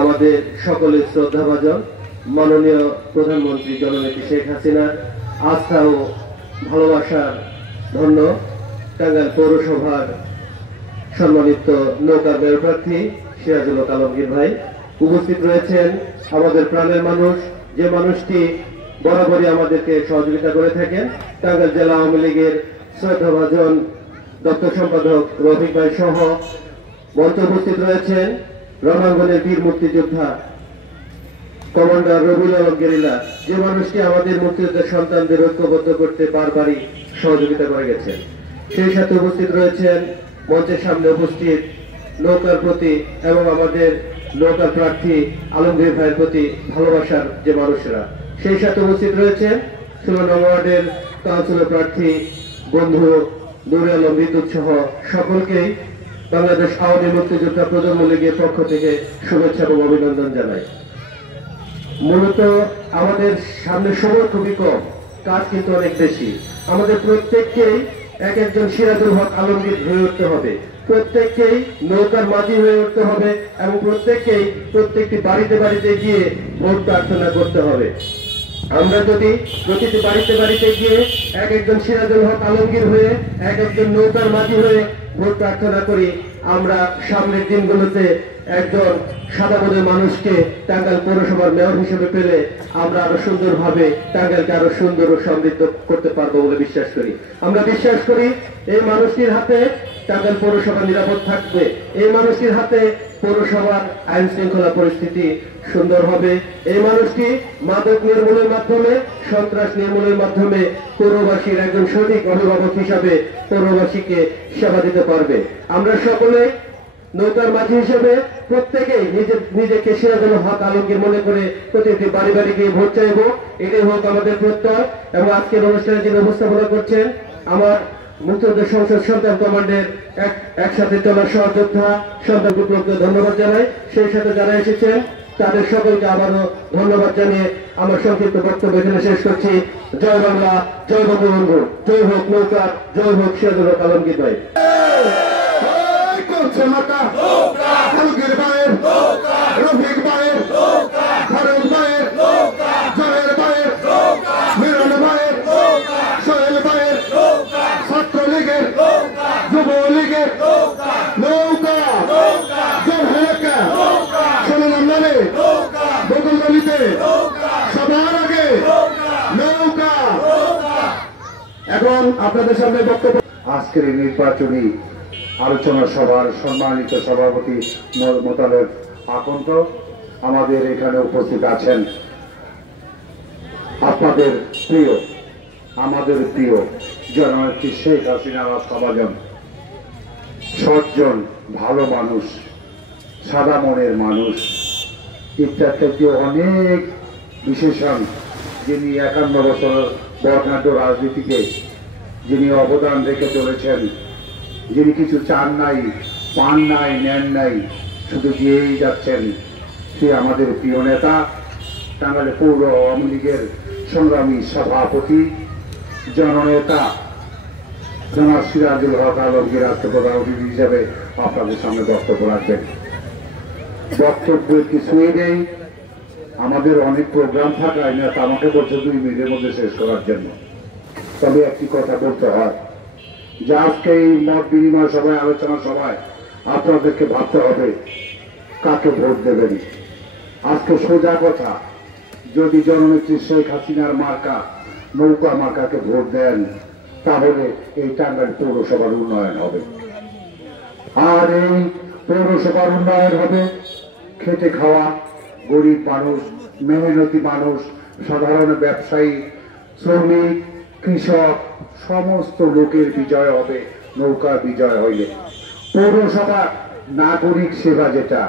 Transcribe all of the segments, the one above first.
আমাদের সকলের শ্রদ্ধাভাজন মাননীয় প্রধানমন্ত্রী জননেত্রী শেখ হাসিনা আস্থা ও ভালোবাসার ধন্য টাঙ্গাইল পৌরসভার সম্মানিত নৌকার মেয়র প্রার্থী সিরাজুল হক আলমগীর ভাই উপস্থিত রয়েছেন। আমাদের প্রাণের মানুষ, যে মানুষটি বরাবরই আমাদেরকে সহযোগিতা করে থাকেন, টাঙ্গাইল জেলা আওয়ামী লীগের শ্রদ্ধাভাজন দপ্তর সম্পাদক রফিক ভাই সহ মঞ্চে উপস্থিত রয়েছেন রণাঙ্গনের বীর মুক্তিযোদ্ধা কমান্ডার রবিউল আলম গেরিলা, যে মানুষটি আমাদের মুক্তিযোদ্ধার সন্তানদের ঐক্যবদ্ধ করতে বারবারই সহযোগিতা করে গেছেন। সেই সাথে উপস্থিত রয়েছেন মঞ্চের সামনে উপস্থিত নৌকার প্রতি এবং আমাদের নৌকার প্রার্থী আলমগীর ভাইয়ের প্রতি ভালোবাসার যে মানুষেরা। সেই সাথে উপস্থিত রয়েছেন 16 নং ওয়ার্ডের কাউন্সিলর প্রার্থী বন্ধু নুরে আলম বিদ্যুৎ সহ সকলকেই বাংলাদেশ আওয়ামী মুক্তিযোদ্ধা প্রজন্ম লীগের পক্ষ থেকে শুভেচ্ছা এবং অভিনন্দন জানাই। মূলত আমাদের সামনে সময় খুবই কম, কাজ কিন্তু অনেক বেশি। আমাদের প্রত্যেককেই এক একজন সিরাজুল হক আলমগীর হয়ে উঠতে হবে, প্রত্যেককেই নৌকার মাঝি হয়ে উঠতে হবে এবং প্রত্যেককেই প্রত্যেকটি বাড়িতে বাড়িতে গিয়ে ভোট প্রার্থনা করতে হবে। আমরা যদি প্রতিটি বাড়িতে বাড়িতে গিয়ে এক একজন সিরাজুল হক আলমগীর হয়ে এক একজন নৌকার মাঝি হয়ে ভোট প্রার্থনা করি, আমরা সামনের দিনগুলোতে একজন সাদাবদের মানুষকে টাঙ্গাইল পৌরসভার মেয়র হিসেবে পেলে আমরা আরো সুন্দরভাবে টাঙ্গাইলকে আরো সুন্দর ও সমৃদ্ধ করতে পারবো বলে বিশ্বাস করি। আমরা বিশ্বাস করি এই মানুষটির হাতে টাঙ্গাইল পৌরসভা নিরাপদ থাকবে, এই মানুষটির হাতে পৌরসভার আইন শৃঙ্খলা পরিস্থিতি সুন্দর হবে। এই মানুষটি মাদক নির্মূলের মাধ্যমে, সন্ত্রাস নির্মূলের মাধ্যমে পৌরবাসীর একজন সঠিক অভিভাবক হিসাবে পৌরবাসীকে সেবা দিতে পারবে। আমরা সকলে নৌকার মাঝি হিসেবে প্রত্যেকেই নিজেকে সিরাজুল হক আলমগীর মনে করে প্রতিটি বাড়ি বাড়ি গিয়ে ভোট চাইব, এটাই হোক আমাদের প্রত্যয়। এবং আজকের অনুষ্ঠানে যিনি উপস্থাপনা করছেন আমার মুক্তিযোদ্ধা সংসদ সন্তান কমান্ডের একসাথে চলার সহযোদ্ধা সন্তান বিপ্লবকে ধন্যবাদ জানাই। সেই সাথে যারা এসেছেন তাদের সকলকে আবারও ধন্যবাদ জানিয়ে আমার সংক্ষিপ্ত বক্তব্য এখানে শেষ করছি। জয় বাংলা, জয় বঙ্গবন্ধু, জয় হোক নৌকা, জয় হোক সিরাজুল হক আলমগীর ভাই। আলমগীর ভাইয়ের রফিক ভাইয়ের ফারুক ভাইয়ের জয়ের ভাইয়ের মিরন ভাইয়ের সোহেল ভাইয়ের ছাত্রলীগের যুবলীগের নৌকা জনহাকা সোনামদানে বদলগলিতে সবার আগে নৌকা। এখন আপনাদের সামনে বক্তব্য। আজকের এই নির্বাচনী আলোচনা সভার সম্মানিত সভাপতি মোতালেব আকন্দ আমাদের এখানে উপস্থিত আছেন। আপনাদের প্রিয়, আমাদের প্রিয় জননেত্রী শেখ হাসিনা সভাজন, সজ্জন, ভালো মানুষ, সাদা মনের মানুষ ইত্যাদি অনেক বিশেষণ, যিনি 51 বছর বর্ণাঢ্য রাজনীতিকে যিনি অবদান রেখে চলেছেন, যিনি কিছু চান নাই, পান নাই, নেন নাই, শুধু দিয়েই যাচ্ছেন, সে আমাদের প্রিয় নেতা, টাঙ্গাইল পৌর আওয়ামী লীগের সংগ্রামী সভাপতি, জননেতা জনাব সিরাজুল হক আলমগীর আজকে প্রধান অতিথি হিসেবে আপনাদের সামনে বক্তব্য রাখবেন। বক্তব্যের কিছুই নেই, আমাদের অনেক প্রোগ্রাম থাকায় নেতা আমাকে বলছে 2 মিনিটের মধ্যে শেষ করার জন্য। তবে একটি কথা বলতে হয় যে আজকে এই মত বিনিময় সভায়, আলোচনা সভায় আপনাদেরকে ভাবতে হবে কাকে ভোট দেবেন। আজকে সোজা কথা, যদি জননেত্রী শেখ হাসিনার মার্কা নৌকা মার্কাকে ভোট দেন তাহলে এই টাঙ্গাইল পৌরসভার উন্নয়ন হবে। আর এই পৌরসভার উন্নয়ন হবে খেটে খাওয়া গরিব মানুষ, মেহনতি মানুষ, সাধারণ ব্যবসায়ী, শ্রমিক, কৃষক, সমস্ত লোকের বিজয় হবে নৌকা বিজয় হইলে। পৌরসভা নাগরিক সেবা, যেটা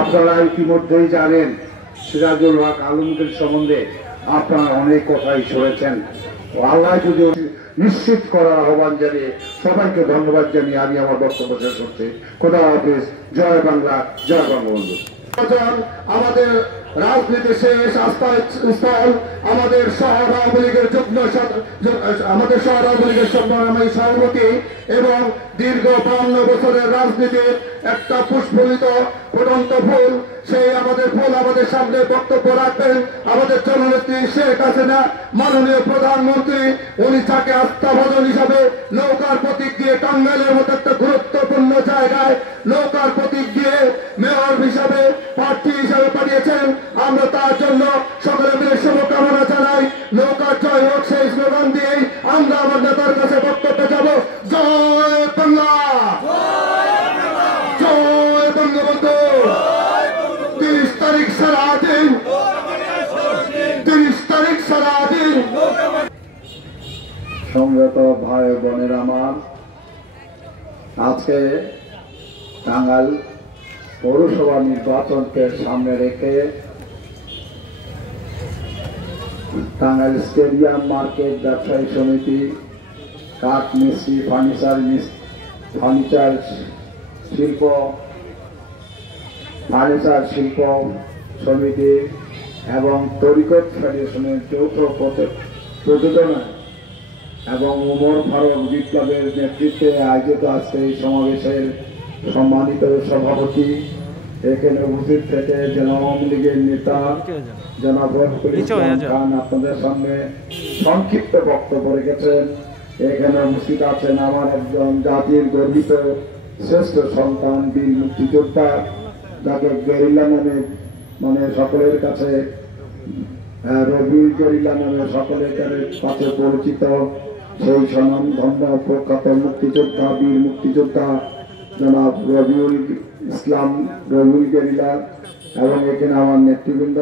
আপনারা ইতিমধ্যেই জানেন, সিরাজুল হক আলমগীর সম্বন্ধে আপনারা অনেক কথাই শুনেছেন। আল্লাহ যদি নিশ্চিত করার আহ্বান জানিয়ে সবাইকে ধন্যবাদ জানিয়ে আমি আমার বক্তব্য শেষ করছি। খোদা হাফেজ। জয় বাংলা, জয় বঙ্গবন্ধু। আমাদের রাজনীতি শেষ আস্থাস্থল আমাদের শহর আওয়ামী লীগের আমাদের শহর আওয়ামী লীগের সংগ্রামী সভাপতি এবং দীর্ঘ 52 বছরের রাজনীতির একটা পুষ্পলিত ফুটন্ত ফুল সেই আমাদের ফুল আমাদের সামনে বক্তব্য রাখবেন আমাদের জননেত্রী শেখ হাসিনা মাননীয় প্রধানমন্ত্রী। উনি তাকে আস্থাভাজন হিসাবে নৌকার প্রতীক দিয়ে টাঙ্গাইলের মতো একটা গুরুত্বপূর্ণ জায়গায় নৌকার প্রতীক দিয়ে মেয়র হিসাবে প্রার্থী হিসাবে পাঠিয়েছেন। আমরা তার জন্য সকলে মিলে শুভকামনা জানাই। নৌকার জয় হোক সেই স্লোগান দিয়েই আমরা আমার নেতার কাছে বক্তব্য যাব। জয় বাংলা, জয় বঙ্গবন্ধু। 30 তারিখ সারাদিন, 30 তারিখ সারাদিন। সংযত ভাই বোনের আমার, আজকে টাঙ্গাইল পৌরসভা নির্বাচনকে সামনে রেখে টাঙ্গাইল স্টেডিয়াম মার্কেট ব্যবসায়ী সমিতি, কাঠ মিস্ত্রি, ফার্নিচার শিল্প সমিতি এবং তরিকত ফেডারেশনের যৌথ প্রযোজনায় এবং উমর ফারুক বিপ্লবের নেতৃত্বে আয়োজিত আজকে এই সমাবেশের সম্মানিত সভাপতি, এখানে উপস্থিত থেকে জেলা আওয়ামী লীগের নেতা জনাব রফিকুল ইসলাম খান আপনাদের সামনে সংক্ষিপ্ত বক্তব্য রেখেছেন। এখানে উপস্থিত আছেন আমার একজন জাতির গর্বিত শ্রেষ্ঠ সন্তান, বীর মুক্তিযোদ্ধা, যাকে গেরিলা নামে সকলের কাছে রবিউল গেরিলা নামে সকলের কাছে পরিচিত, সেই স্বনামধন্য প্রখ্যাত মুক্তিযোদ্ধা, বীর মুক্তিযোদ্ধা জনাব রবিউল ইসলাম, রবিউল গেরিলা। এবং এখানে আমার নেতৃবৃন্দ,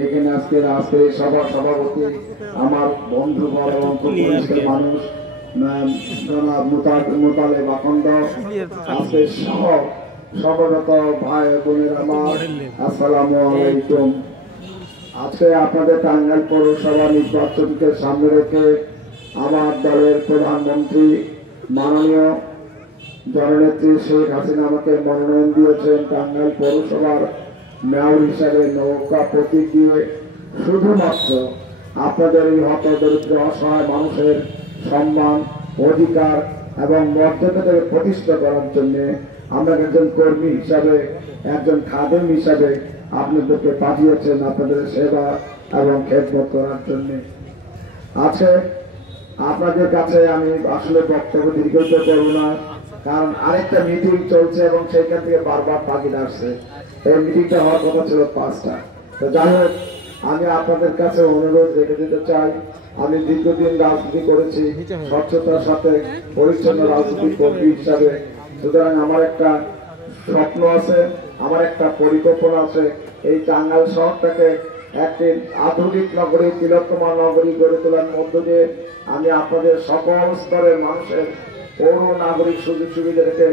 এখানে আজকে সভাপতি আমার বন্ধু এবং মানুষ জনাব মোতালেব আখন্দ, আজকে সহ সর্বগত ভাই বোনের আমার, আসসালামু আলাইকুম। আজকে আপনাদের টাঙ্গাইল পৌরসভা নির্বাচনকে সামনে রেখে আমার দলের প্রধানমন্ত্রী মাননীয় জননেত্রী শেখ হাসিনা আমাকে মনোনয়ন দিয়েছেন টাঙ্গাইল পৌরসভার মেয়র হিসাবে নৌকা প্রতীক দিয়ে শুধুমাত্র আপনাদের এই হতদরিদ্র অসহায় মানুষের সম্মান, অধিকার এবং মর্যাদাকে প্রতিষ্ঠা করার জন্য আমরা একজন কর্মী হিসাবে, একজন খাদেম হিসাবে আপনাদেরকে পাঠিয়েছেন আপনাদের সেবা এবং খেদমত করার জন্য। আছে আপনাদের কাছে আমি আসলে বক্তব্য দীর্ঘায়িত করব না, কারণ আরেকটা মিটিং চলছে এবং সেইখান থেকে বারবার তাগিদ আসছে। এই মিটিংটা হওয়ার কথা ছিল 5টা। তো যাই হোক, আমি আপনাদের কাছে অনুরোধ রেখে দিতে চাই, আমি দীর্ঘদিন রাজনীতি করেছি স্বচ্ছতার সাথে পরিচ্ছন্ন রাজনীতি কর্মী হিসাবে। সুতরাং আমার একটা স্বপ্ন আছে, আমার একটা পরিকল্পনা আছে, এই টাঙ্গাইল শহরটাকে একটি আধুনিক নগরী, তিলোত্তমা নগরী গড়ে তোলার মধ্য দিয়ে আমি আপনাদের সকল স্তরের মানুষের পৌর নাগরিক সুযোগ সুবিধাকে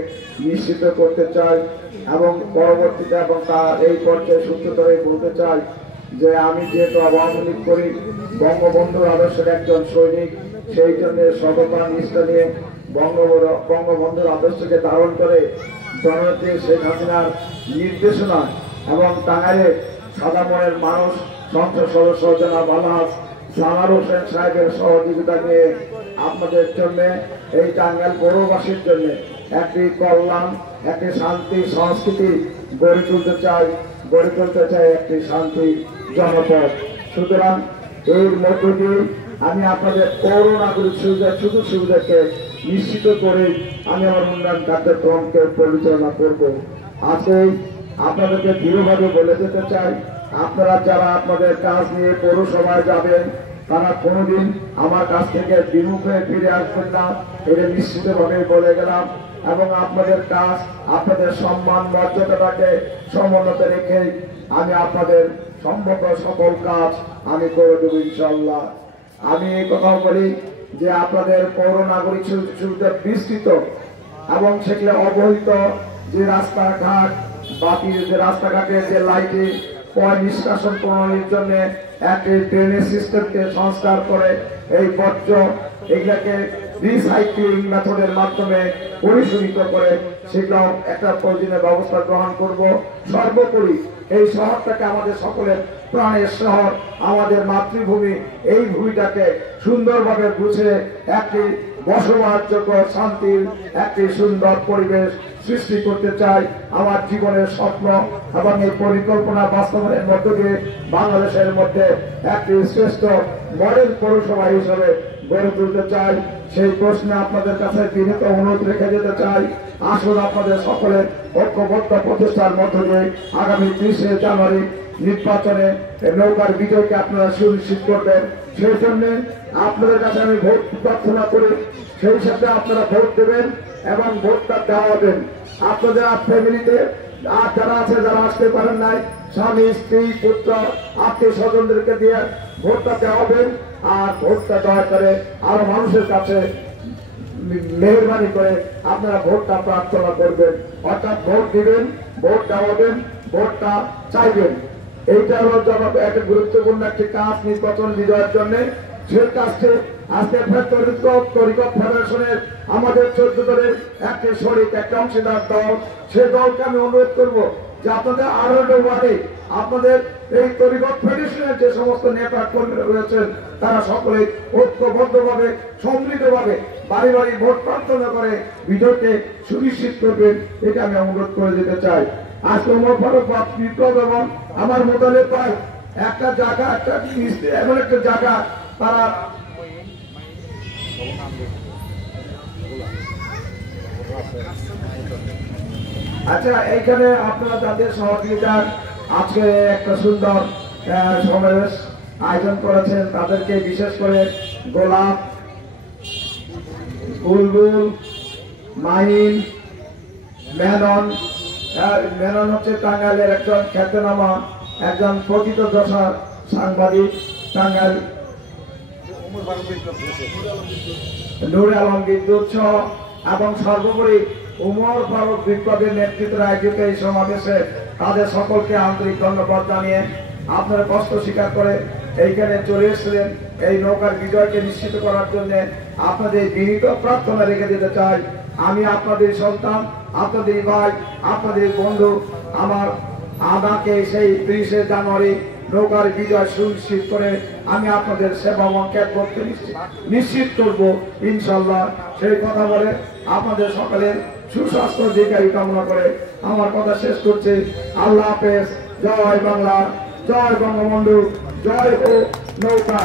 নিশ্চিত করতে চাই। এবং পরবর্তীতে এবং তার এই পর্যায়ে সূত্রধরে বলতে চাই যে আমি যেহেতু আওয়ামী লীগ করি, বঙ্গবন্ধুর আদর্শের একজন সৈনিক, সেই জন্য সততা নিষ্ঠা নিয়ে বঙ্গবন্ধুর আদর্শকে ধারণ করে জননেত্রী শেখ হাসিনার নির্দেশনা এবং টাঙ্গাইলের সাদা মনের মানুষ সংসদ সদস্য জনাব আলহাজ সানার হোসেন সাহেবের সহযোগিতা নিয়ে আপনাদের জন্য, এই টাঙ্গাইল পৌরবাসীর জন্য একটি কল্যাণ, একটি শান্তি সংস্কৃতি গড়ে তুলতে চাই একটি শান্তি জনপদ। সুতরাং এর মধ্য দিয়ে আমি আপনাদের পৌর নাগরিক সুযোগ সুবিধাকে নিশ্চিত করে আমি আমার উন্নয়ন কার্যক্রমকে পরিচালনা করব। আজকে আপনাদেরকে দৃঢ়ভাবে বলে যেতে চাই, আপনারা যারা আপনাদের কাজ নিয়ে পৌরসভায় যাবেন তারা কোনোদিন আমার কাছ থেকে বিমুখ হয়ে ফিরে আসবেন না, এটা নিশ্চিতভাবে বলে গেলাম। এবং আপনাদের কাজ, আপনাদের সম্মান মর্যাদাটাকে সমুন্নত রেখে আমি আপনাদের সম্ভব সকল কাজ আমি করে দেবো ইনশাল্লাহ। আমি এই কথাও বলি যে আপনাদের পৌর নাগরিক সুবিধা বিস্তৃত এবং সেগুলো অবহিত যে রাস্তাঘাট, বাতিল যে রাস্তাঘাটের যে লাইটে পয় নিষ্কাশন প্রণালীর জন্য একটি ড্রেনেজ সিস্টেমকে সংস্কার করে এই বর্জ্য এগুলাকে রিসাইক্লিং মেথডের মাধ্যমে পরিশোধিত করে সেগুলো একটা প্রয়োজনীয় ব্যবস্থা গ্রহণ করব। সর্বোপরি এই শহরটাকে আমাদের সকলের প্রাণের শহর, আমাদের মাতৃভূমি, এই ভূমিটাকে সুন্দরভাবে বুঝে একটি বসবাসযোগ্য শান্তির একটি সুন্দর পরিবেশ সৃষ্টি করতে চাই। আমার জীবনের স্বপ্ন এবং এই পরিকল্পনা বাস্তবায়নের মধ্য দিয়ে বাংলাদেশের মধ্যে একটি শ্রেষ্ঠ মডেল পৌরসভা হিসেবে গড়ে তুলতে চাই। সেই প্রশ্নে আপনাদের কাছে বিনীত অনুরোধ রেখে যেতে চাই, আসুন আপনাদের সকলের ঐক্যবদ্ধ প্রচেষ্টার মধ্য দিয়ে আগামী 30শে জানুয়ারি নির্বাচনে নৌকার বিজয়কে আপনারা সুনিশ্চিত করবেন। সেই জন্য আপনাদের কাছে আমি ভোট প্রার্থনা করি, সেই সাথে আপনারা ভোট দেবেন এবং ভোটটা দেওয়াবেন। আপনাদের ফ্যামিলিতে আর যারা আছে, যারা আসতে পারেন নাই, স্বামী, স্ত্রী, পুত্র, আত্মীয় স্বজনদেরকে দিয়ে ভোটটা দেওয়াবেন। আর ভোটটা দয়া করে আরো মানুষের কাছে মেহরবানি করে আপনারা ভোটটা প্রার্থনা করবেন, অর্থাৎ ভোট দিবেন, ভোট দেওয়াবেন, ভোটটা চাইবেন। এইটা হলো জবাব একটা গুরুত্বপূর্ণ একটি কাজ নির্বাচন বিজয়ের জন্য। সেই কাজটি আজকে তরিকত ফেডারেশনের আমাদের 14 দলের একটি শরিক, একটা অংশীদার দল, সেই দলকে আমি অনুরোধ করবো যে আপনাদের আরো ওয়ার্ডে আপনাদের এই তরিকত ফেডারেশনের যে সমস্ত নেতা কর্মীরা রয়েছেন তারা সকলে ঐক্যবদ্ধভাবে সম্মিলিতভাবে বাড়ি বাড়ি ভোট প্রার্থনা করে বিজয়কে সুনিশ্চিত করবেন, এটা আমি অনুরোধ করে দিতে চাই। আজকে ওমর ফারুক বিপ্লব এবং আমার মোতালে প্রায় একটা জায়গা, একটা এমন একটা জায়গা তারা আচ্ছা, এইখানে আপনারা তাদের সহযোগিতা আজকে একটা সুন্দর সমাবেশ আয়োজন করেছেন, তাদেরকে বিশেষ করে গোলাপ, বুলবুল, মাহিন, মেনন। মেনন হচ্ছে টাঙ্গাইলের একজন খ্যাতনামা, একজন প্রকৃত দশা সাংবাদিক, টাঙ্গাইল নূর আলম বিদ্যুৎ সহ, এবং সর্বোপরি উমর ফারুক বিপ্লবের নেতৃত্বে আয়োজিত এই সমাবেশে তাদের সকলকে আন্তরিক ধন্যবাদ জানিয়ে আপনারা কষ্ট স্বীকার করে এইখানে চলে এসেছিলেন এই নৌকার বিজয়কে নিশ্চিত করার জন্য আপনাদের বিনীত প্রার্থনা রেখে দিতে চাই। আমি আপনাদের সন্তান, আপনাদের ভাই, আপনাদের বন্ধু, আমাকে সেই 30শে জানুয়ারি নৌকার বিজয় সুনিশ্চিত করে আমি আপনাদের সেবা এবং খ্যাতকে নিশ্চিত করব ইনশাল্লাহ। সেই কথা বলে আপনাদের সকলের সুস্বাস্থ্য দীর্ঘায়ু কামনা করে আমার কথা শেষ করছি। আল্লাহ হাফেজ। জয় বাংলা, জয় বঙ্গবন্ধু, জয় হো নৌকা।